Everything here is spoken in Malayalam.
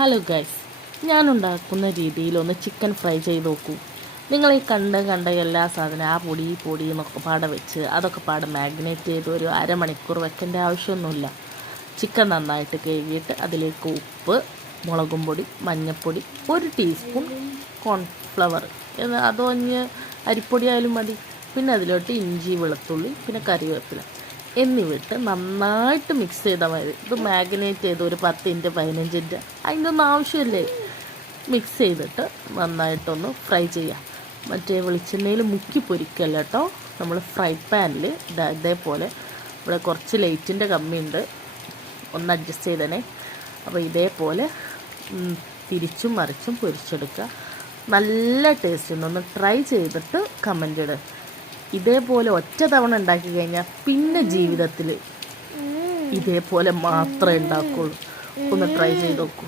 ഹലോ ഗൈസ്, ഞാനുണ്ടാക്കുന്ന രീതിയിലൊന്ന് ചിക്കൻ ഫ്രൈ ചെയ്ത് നോക്കൂ. നിങ്ങൾ ഈ കണ്ട എല്ലാ സാധനം ആ പൊടി ഈ പൊടി എന്നൊക്കെ പാടെ വെച്ച് അതൊക്കെ പാടെ മാഗ്നേറ്റ് ചെയ്ത് ഒരു അരമണിക്കൂർ വെക്കേണ്ട ആവശ്യമൊന്നുമില്ല. ചിക്കൻ നന്നായിട്ട് കഴുകിയിട്ട് അതിലേക്ക് ഉപ്പ്, മുളകും പൊടി, മഞ്ഞൾപ്പൊടി, 1 ടീസ്പൂൺ കോൺഫ്ലവർ, അതോ ഇനി അരിപ്പൊടി ആയാലും മതി. പിന്നെ അതിലോട്ട് ഇഞ്ചി, വെളുത്തുള്ളി, പിന്നെ കറിവേപ്പില എന്നിവിട്ട് നന്നായിട്ട് മിക്സ് ചെയ്താൽ മതി. ഇത് മാഗ്നേറ്റ് ചെയ്ത് ഒരു 10 മിനിറ്റ് 15 മിനിറ്റ് അതിൻ്റെ ഒന്നും ആവശ്യമില്ലേ. മിക്സ് ചെയ്തിട്ട് നന്നായിട്ടൊന്ന് ഫ്രൈ ചെയ്യാം. മറ്റേ വെളിച്ചെണ്ണയിൽ മുക്കി പൊരിക്കല്ല കേട്ടോ. നമ്മൾ ഫ്രൈ പാനിൽ ഇതേപോലെ, ഇവിടെ കുറച്ച് ലൈറ്റിൻ്റെ കമ്മിയുണ്ട്, ഒന്ന് അഡ്ജസ്റ്റ് ചെയ്തേനെ. അപ്പോൾ ഇതേപോലെ തിരിച്ചും മറിച്ചും പൊരിച്ചെടുക്കുക. നല്ല ടേസ്റ്റ് ഉണ്ട്. ഒന്ന് ട്രൈ ചെയ്തിട്ട് കമൻ്റ് ഇടുക. ഇതേപോലെ ഒറ്റ തവണ ഉണ്ടാക്കി കഴിഞ്ഞാൽ പിന്നെ ജീവിതത്തിൽ ഇതേപോലെ മാത്രമേ ഉണ്ടാക്കുകയുള്ളൂ. ഒന്ന് ട്രൈ ചെയ്ത് നോക്കൂ.